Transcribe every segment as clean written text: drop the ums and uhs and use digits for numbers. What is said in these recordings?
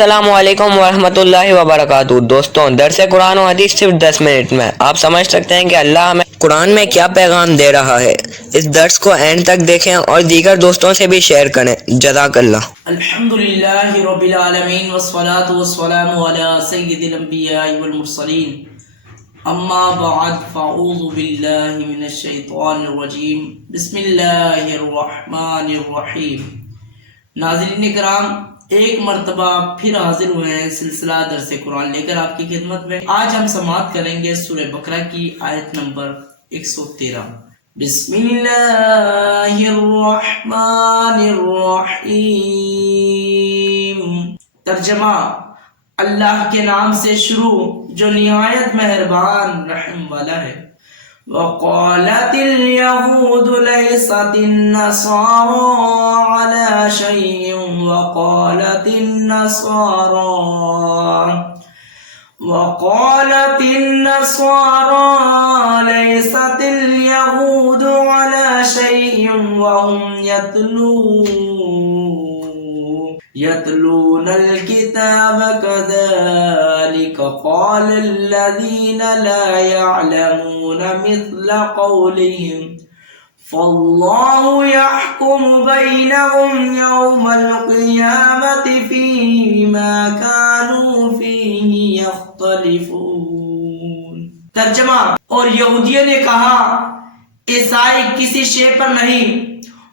السلام علیکم ورحمۃ اللہ وبرکاتہ۔ دوستوں، درس قرآن و حدیث صرف 10 منٹ میں آپ سمجھ سکتے ہیں کہ اللہ ہمیں قرآن میں کیا پیغام دے رہا ہے۔ اس درس کو اینڈ تک دیکھیں اور دیگر دوستوں سے بھی شیئر کریں۔ جزاک اللہ۔ الحمدللہ رب العالمین والصلاة والسلام علی سید الانبیاء والمرسلین، اما بعد فاعوذ باللہ من الشیطان الرجیم، بسم اللہ الرحمن الرحیم۔ ناظرین کرام، ایک مرتبہ پھر حاضر ہوئے ہیں سلسلہ درس قرآن لے کر آپ کی خدمت میں۔ آج ہم سماعت کریں گے سورہ بقرہ کی آیت نمبر 113۔ بسم اللہ الرحمن الرحیم۔ ترجمہ: اللہ کے نام سے شروع جو نہایت مہربان رحم والا ہے۔ وقالت اليهود ليست النصارى على شيء وقالت النصارى ليست اليهود على شيء وهم يتلون الكتاب كذلك قال الذين لا يعلمون مثل قولهم فالله يحكم بينهم يوم القيامة فيما كانوا فيه يختلفون۔ ترجمہ: اور یہودیوں نے کہا عیسائی کسی شے پر نہیں،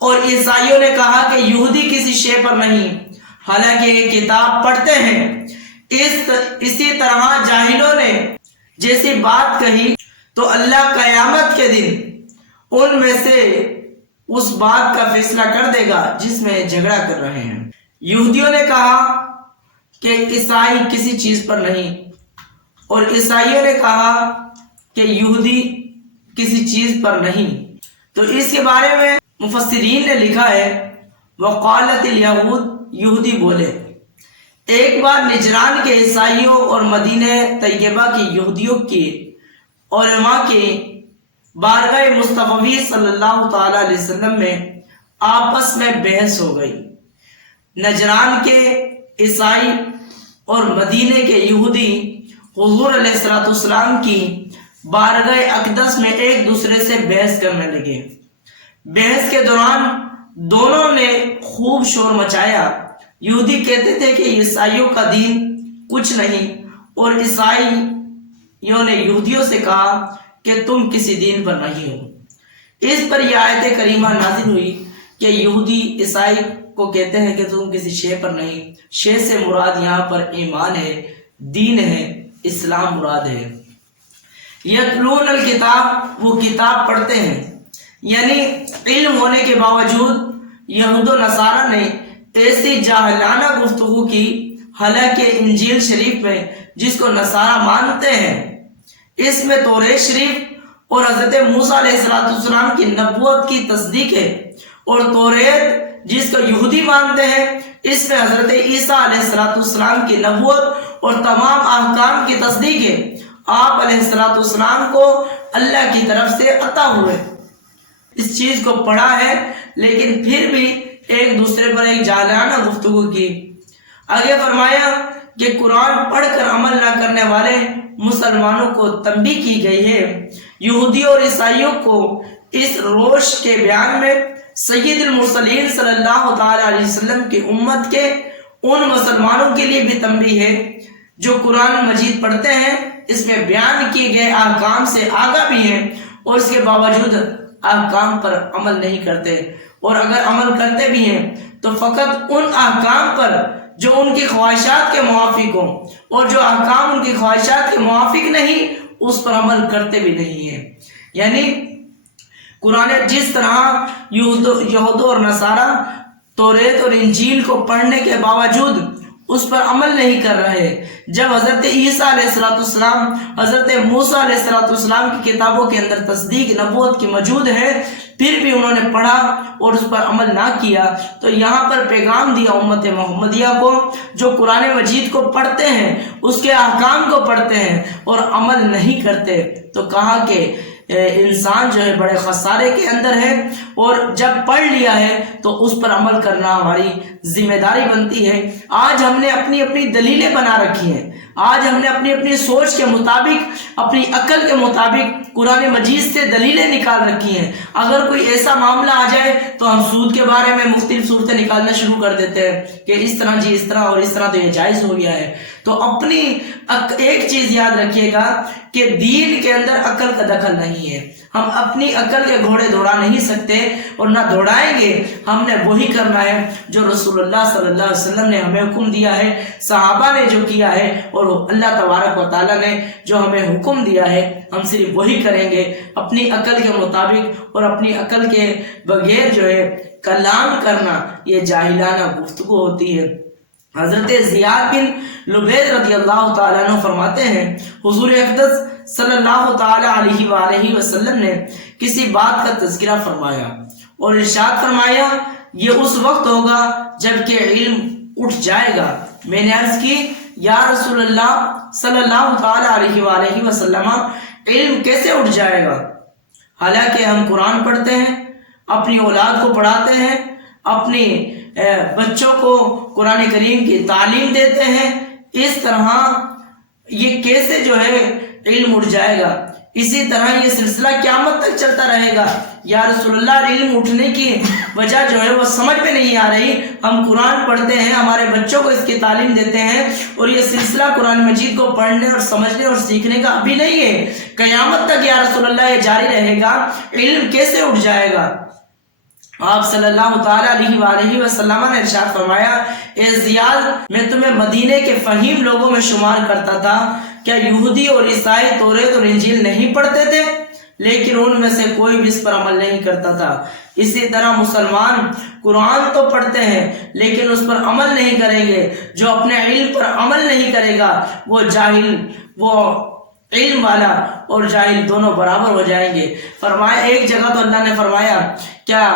اور عیسائیوں نے کہا کہ یہودی کسی شے پر نہیں، حالانکہ یہ کتاب پڑھتے ہیں۔ اسی طرح جاہلوں نے جیسی بات کہی تو اللہ قیامت کے دن ان میں سے اس بات کا فیصلہ کر دے گا جس میں جھگڑا کر رہے ہیں۔ یہودیوں نے کہا کہ عیسائی کسی چیز پر نہیں، اور عیسائیوں نے کہا کہ یہودی کسی چیز پر نہیں۔ تو اس کے بارے میں مفسرین نے لکھا ہے وقالت الیہود، یہودی بولے۔ ایک بار نجران کے عیسائیوں اور مدینہ طیبہ کی یہودیوں کی علماء کی بارگاہ مصطفی صلی اللہ تعالی علیہ وسلم میں آپس میں بحث ہو گئی۔ نجران کے عیسائی اور مدینہ کے یہودی حضور علیہ السلام کی بارگاہ اقدس میں ایک دوسرے سے بحث کرنے لگے۔ بحث کے دوران دونوں نے خوب شور مچایا۔ یہودی کہتے تھے کہ عیسائیوں کا دین کچھ نہیں، اور عیسائیوں نے یہودیوں سے کہا کہ تم کسی دین پر نہیں ہو۔ اس پر یہ آیت کریمہ نازل ہوئی کہ یہودی عیسائی کو کہتے ہیں کہ تم کسی شے پر نہیں۔ شے سے مراد یہاں پر ایمان ہے، دین ہے، اسلام مراد ہے۔ یتلون الکتاب، وہ کتاب پڑھتے ہیں، یعنی علم ہونے کے باوجود یہود و نصارہ نے ایسی جاہلانہ گفتگو کی، حالانکہ انجیل شریف میں جس کو نصارہ مانتے ہیں اس میں توریت شریف اور حضرت موسیٰ علیہ السلام کی نبوت کی تصدیق ہے، اور توریت جس کو یہودی مانتے ہیں اس میں حضرت عیسیٰ علیہ السلام کی نبوت اور تمام احکام کی تصدیق ہے۔ آپ علیہ السلام کو اللہ کی طرف سے عطا ہوئے، اس چیز کو پڑھا ہے، لیکن پھر بھی ایک دوسرے پر ایک جاہلانہ گفتگو کی۔ آگے فرمایا کہ قرآن پڑھ کر عمل نہ کرنے والے مسلمانوں کو تنبیہ کی گئی ہے۔ یہودیوں اور عیسائیوں کو اس روش کے بیان میں سید المرسلین صلی اللہ تعالی علیہ وسلم کی امت کے ان مسلمانوں کے لیے بھی تنبیہ ہے جو قرآن مجید پڑھتے ہیں، اس میں بیان کیے گئے احکام سے آگاہ بھی ہیں، اور اس کے باوجود احکام پر عمل نہیں کرتے، اور اگر عمل کرتے بھی ہیں تو فقط ان احکام پر جو ان کی خواہشات کے موافق ہوں، اور جو احکام ان کی خواہشات کے موافق نہیں اس پر عمل کرتے بھی نہیں ہیں۔ یعنی قرآن جس طرح یہود اور نصارہ توریت اور انجیل کو پڑھنے کے باوجود اس پر عمل نہیں کر رہے، جب حضرت عیسیٰ علیہ السلام، حضرت موسیٰ علیہ السلام کی کتابوں کے اندر تصدیق نبوت کی موجود ہے، پھر بھی انہوں نے پڑھا اور اس پر عمل نہ کیا، تو یہاں پر پیغام دیا امت محمدیہ کو جو قرآن مجید کو پڑھتے ہیں، اس کے احکام کو پڑھتے ہیں اور عمل نہیں کرتے، تو کہا کہ انسان جو ہے بڑے خسارے کے اندر ہے، اور جب پڑھ لیا ہے تو اس پر عمل کرنا ہماری ذمہ داری بنتی ہے. آج ہم نے اپنی اپنی دلیلیں بنا رکھی ہیں. آج ہم نے اپنی اپنی سوچ کے مطابق، اپنی عقل کے مطابق قرآن مجید سے دلیلیں نکال رکھی ہیں. اگر کوئی ایسا معاملہ آ جائے تو ہم سود کے بارے میں مختلف صورتیں نکالنا شروع کر دیتے ہیں کہ اس طرح جی اس طرح اور اس طرح تو یہ جائز ہو گیا ہے. تو اپنی ایک چیز یاد رکھیے گا کہ دین کے اندر عقل کا دخل نہیں ہے. ہم اپنی عقل کے گھوڑے دوڑا نہیں سکتے اور نہ دوڑائیں گے. ہم نے وہی کرنا ہے جو رسول اللہ صلی اللہ علیہ وسلم نے ہمیں حکم دیا ہے، صحابہ نے جو کیا ہے، اور اللہ تبارک و تعالیٰ نے جو ہمیں حکم دیا ہے، ہم صرف وہی کریں گے. اپنی عقل کے مطابق اور اپنی عقل کے بغیر جو ہے کلام کرنا یہ جاہلانہ گفتگو ہوتی ہے. حضرت زیاد بن لبید رضی اللہ تعالیٰ عنہ فرماتے ہیں حضور اقدس صلی اللہ تعالیٰ علیہ وآلہ وسلم نے کسی بات کا تذکرہ فرمایا اور ارشاد فرمایا یہ اس وقت ہوگا جب کہ علم اٹھ جائے گا. میں نے عرض کی یا رسول اللہ صلی اللہ تعالیٰ علیہ وآلہ وسلم علم کیسے اٹھ جائے گا؟ حالانکہ ہم قرآن پڑھتے ہیں، اپنی اولاد کو پڑھاتے ہیں، اپنی بچوں کو قرآن کریم کی تعلیم دیتے ہیں، اس طرح یہ کیسے جو ہے علم اٹھ جائے گا؟ اسی طرح یہ سلسلہ قیامت تک چلتا رہے گا. یا رسول اللہ علم اٹھنے کی وجہ جو ہے وہ سمجھ میں نہیں آ رہی. ہم قرآن پڑھتے ہیں، ہمارے بچوں کو اس کی تعلیم دیتے ہیں، اور یہ سلسلہ قرآن مجید کو پڑھنے اور سمجھنے اور سیکھنے کا ابھی نہیں ہے. قیامت تک یا رسول اللہ یہ جاری رہے گا، علم کیسے اٹھ جائے گا؟ آپ صلی اللہ تعالیٰ علیہ وآلہ وسلم نے ارشاد فرمایا اے زیاد، میں تمہیں مدینے کے فہیم لوگوں میں شمار کرتا تھا. کیا یہودی اور عیسائی توریت اور انجیل نہیں پڑھتے تھے؟ لیکن ان میں سے کوئی بھی اس پر عمل نہیں کرتا تھا. اسی طرح مسلمان قرآن تو پڑھتے ہیں لیکن اس پر عمل نہیں کریں گے. جو اپنے علم پر عمل نہیں کرے گا وہ جاہل، وہ علم والا اور جاہل دونوں برابر ہو جائیں گے. فرمایا ایک جگہ تو اللہ نے فرمایا کیا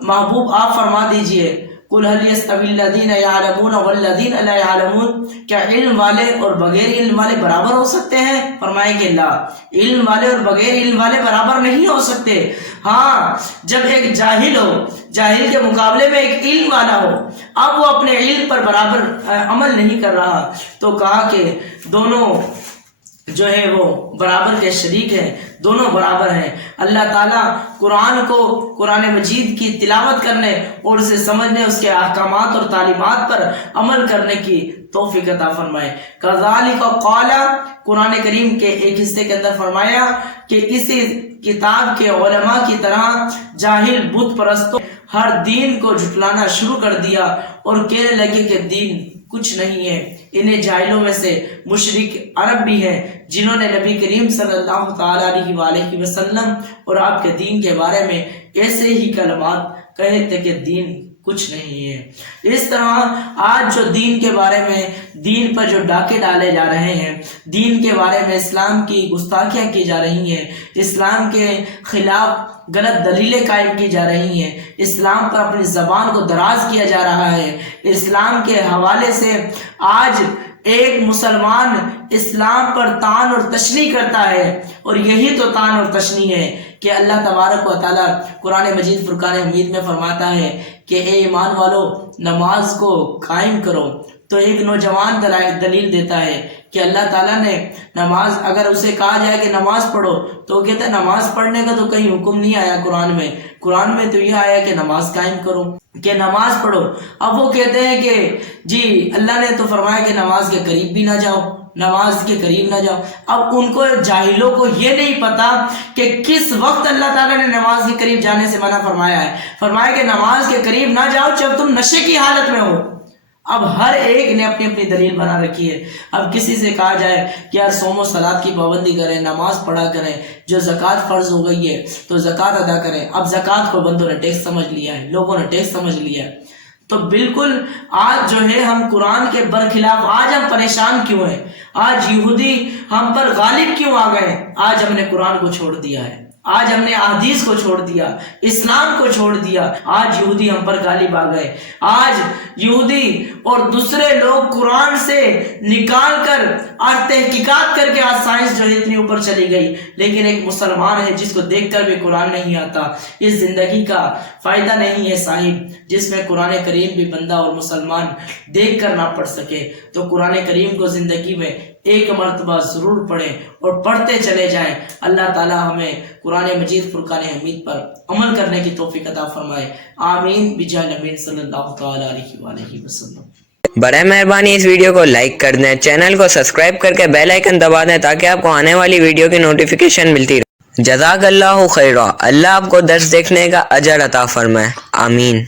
محبوب آپ فرما دیجئے قُلْ هَلْ يَسْتَوِي الَّذِينَ يَعْلَمُونَ وَالَّذِينَ لَا يَعْلَمُونَ، کیا علم والے اور بغیر علم والے برابر ہو سکتے ہیں؟ فرمائے کہ لا، علم والے اور بغیر علم والے برابر نہیں ہو سکتے. ہاں جب ایک جاہل ہو، جاہل کے مقابلے میں ایک علم والا ہو، اب وہ اپنے علم پر برابر عمل نہیں کر رہا، تو کہا کہ دونوں جو ہے وہ برابر کے شریک ہیں، دونوں برابر ہیں. اللہ تعالیٰ قرآن کو، قرآن مجید کی تلاوت کرنے اور اسے سمجھنے، اس کے احکامات اور تعلیمات پر عمل کرنے کی توفیق عطا فرمائے. کذالک قال، قرآن کریم کے ایک حصے کے اندر فرمایا کہ اسی کتاب کے علماء کی طرح جاہل بت پرستوں ہر دین کو جھٹلانا شروع کر دیا اور کہنے لگے کہ دین کچھ نہیں ہے. انہیں جاہلوں میں سے مشرک عرب بھی ہیں جنہوں نے نبی کریم صلی اللہ تعالیٰ علیہ وآلہ وسلم اور آپ کے دین کے بارے میں ایسے ہی کلمات کہے تھے کہ دین کچھ نہیں ہے. اس طرح آج جو دین کے بارے میں، دین پر جو ڈاکے ڈالے جا رہے ہیں، دین کے بارے میں اسلام کی گستاخیاں کی جا رہی ہیں، اسلام کے خلاف غلط دلیلیں قائم کی جا رہی ہیں، اسلام پر اپنی زبان کو دراز کیا جا رہا ہے، اسلام کے حوالے سے آج ایک مسلمان اسلام پر طعن اور تشنیع کرتا ہے. اور یہی تو طعن اور تشنیع ہے کہ اللہ تبارک و تعالیٰ قرآن مجید فرقان حمید میں فرماتا ہے کہ اے ایمان والو نماز کو قائم کرو. تو ایک نوجوان دلیل دیتا ہے کہ اللہ تعالیٰ نے نماز، اگر اسے کہا جائے کہ نماز پڑھو تو وہ کہتا ہے نماز پڑھنے کا تو کہیں حکم نہیں آیا قرآن میں، قرآن میں تو یہ آیا کہ نماز قائم کرو، کہ نماز پڑھو. اب وہ کہتے ہیں کہ جی اللہ نے تو فرمایا کہ نماز کے قریب بھی نہ جاؤ، نماز کے قریب نہ جاؤ. اب ان کو جاہلوں کو یہ نہیں پتا کہ کس وقت اللہ تعالیٰ نے نماز کے قریب جانے سے منع فرمایا ہے. فرمایا کہ نماز کے قریب نہ جاؤ جب تم نشے کی حالت میں ہو. اب ہر ایک نے اپنی اپنی دلیل بنا رکھی ہے. اب کسی سے کہا جائے کہ یار صوم و صلات کی پابندی کریں، نماز پڑھا کریں، جو زکوٰۃ فرض ہو گئی ہے تو زکوٰۃ ادا کریں. اب زکوٰۃ کو بندوں نے ٹیکس سمجھ لیا ہے، لوگوں نے ٹیکس سمجھ لیا ہے. تو بالکل آج جو ہے ہم قرآن کے برخلاف، آج ہم پریشان کیوں ہیں؟ آج یہودی ہم پر غالب کیوں آ گئے؟ آج ہم نے قرآن کو چھوڑ دیا ہے، آج ہم نے احادیث کو چھوڑ دیا, اسلام کو چھوڑ دیا. آج یہودی ہم پر غالب آ گئے. آج یہودی اور دوسرے لوگ قرآن سے نکال کر اور تحقیقات کر کے آج سائنس جو ہے اتنی اوپر چلی گئی, لیکن ایک مسلمان ہے جس کو دیکھ کر بھی قرآن نہیں آتا. اس زندگی کا فائدہ نہیں ہے صاحب جس میں قرآن کریم بھی بندہ اور مسلمان دیکھ کر نہ پڑھ سکے. تو قرآن کریم کو زندگی میں ایک مرتبہ ضرور پڑھیں اور پڑھتے چلے جائیں. اللہ تعالی ہمیں قرآن مجید فرقان حمید پر عمل کرنے کی توفیق عطا فرمائے. آمین بجاہ نبی صلی اللہ تعالی علیہ وآلہ وسلم. برائے مہربانی اس ویڈیو کو لائک کر دیں, چینل کو سبسکرائب کر کے بیل آئیکن دبا دیں تاکہ آپ کو آنے والی ویڈیو کی نوٹیفیکیشن ملتی رہے. جزاک اللہ خیرہ. اللہ آپ کو درس دیکھنے کا اجر عطا فرمائے. آمین.